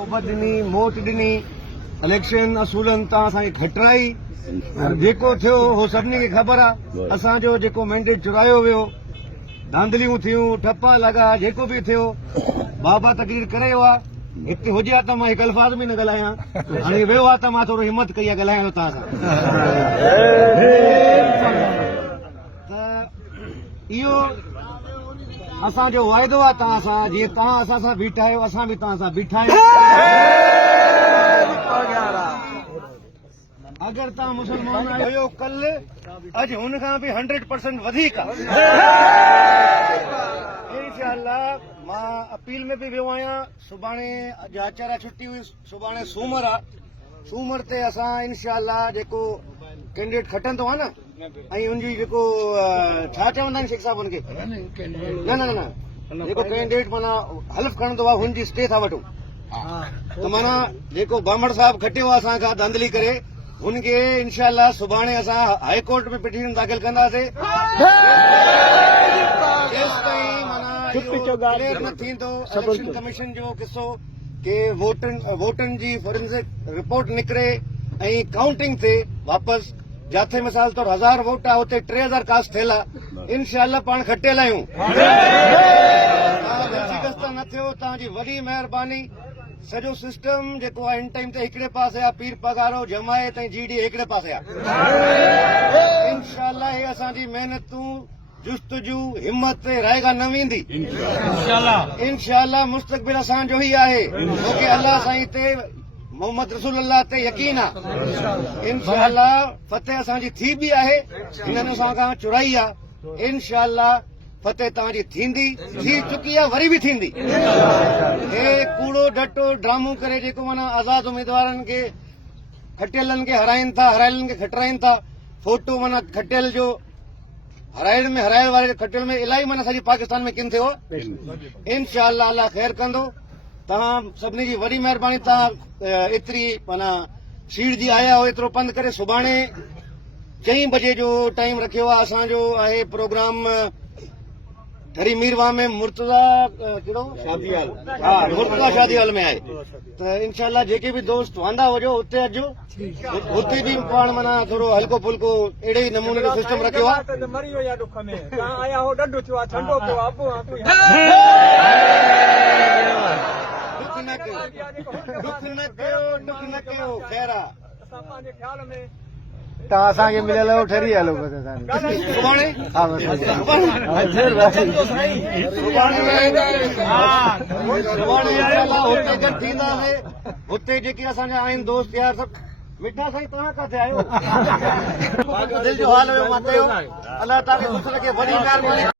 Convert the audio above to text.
मोहब्बत ॾिनी मोट ॾिनी इलेक्शन असूलनि तां असांखे खटराई जेको थियो हो सभिनी खे ख़बर आहे। असांजो जेको मैंडेट चुरायो वियो, धांधलियूं थियूं, ठप्पा लॻा, जेको बि थियो, बाबा तकरीर करे वियो आहे। हिते हुजे हा त मां हिकु अल्फाज़ बि न ॻाल्हायां, हाणे वियो आहे त मां थोरो हिमत कई आहे ॻाल्हायां थो तव्हां सां। त इहो असांजो वाइदो आहे तव्हां सां, जीअं तव्हां असां सां बीठा आहियो असां बि तव्हां सां बीठा आहियूं। अगरि तव्हां मुस्लमान आहियो कल, अॼु हुन खां बि 100% वधीक आहे। इंशाअल्लाह मां अपील में बि वियो आहियां। सुभाणे अॼु आचार आहे, छुट्टी हुई, सुभाणे सूमर आहे। सूमर ते असां इंशाअल्लाह जेको कैंडिडेट खटंदो आहे न, ऐं हुनजी जेको छा चवंदा आहिनि शेख साहब हुनखे, न जेको कैंडिडेट माना हल्फ खणंदो आहे हुनजी स्टे था वठूं। त माना जेको बामण साहब खटियो आहे असांखां धांधली करे, हुनखे इंशाअल्लाह सुभाणे असां हाई कोर्ट में पिटीशन दाख़िल कंदासीं। जेसिताईं माना क्लियर न थींदो इलेक्शन कमीशन जो किसो कि वोटनि जी फोरेंसिक रिपोर्ट निकिरे ऐं काउंटिंग थिए वापसि। जिथे मिसाल तौर 1000 वोट आहे उते 3000 कास्ट थियल आहे। इंशाअल्लाह पाण खटियल आहियूं। न थियो, तव्हांजी वॾी महिरबानी। सॼो सिस्टम जेको आहे इन टाइम ते हिकिड़े पासे आहे, पीर पगारो जमायत ऐं जीडी हिकिड़े पासे आहे। इंशाअल्लाह हे असांजी महिनतूं जुस्तजू हिम्मत ते रायगा न वेंदी। इंशाअल्लाह मुस्तक़बिल असांजो ई आहे, छोकी अल्लाह साईं ते मोहम्मद रसूल अल्लाह ते यकीन आहे। इंशाअल्लाह फतेह असांजी थी बि आहे, हिननि असांखां चुराई आहे। इंशाअल्लाह फतेह तव्हांजी थींदी, थी चुकी आहे, वरी बि थींदी। हे कूड़ो डटो ड्रामो करे जेको माना आज़ाद उम्मीदवारनि खे खटियलनि खे हराइनि था, हरायलनि खे खटराइनि था। फोटो माना खटियल जो हराइण में, हराइण वारे खटियल में इलाही माना सॼी पाकिस्तान में किन थियो। इंशाअल्लाह अल्लाह ख़ैर कंदो। तव्हां सभिनी जी वॾी महिरबानी। तव्हां एतिरी माना सीट जी आया हो, एतिरो पंधु करे। सुभाणे 4 बजे जो टाइम रखियो आहे असांजो आहे प्रोग्राम धरी मीरवा में मुर्तज़ा कहिड़ो शादी हॉल, हा मुर्तज़ा शादी हॉल में आहे। त इंशाअल्लाह जेके बि दोस्त वांदा हुजो हुते अचो, हुते बि पाण माना थोरो हल्को फुल्को अहिड़े ई नमूने जो सिस्टम रखियो आहे। दुख न कयो ख़ैर आहे। तव्हां असांखे मिलियल आहियो, ठरी हलो सुभाणे। हुते गॾु थींदासीं। हुते जेके असांजा आहिनि दोस्त यार सभु मिठा। साईं तव्हां किथे आहियो? दिलि जो हाल हुयो मां कयो। अलाह तव्हांखे ख़ुशि रखे। वॾी महिरबानी।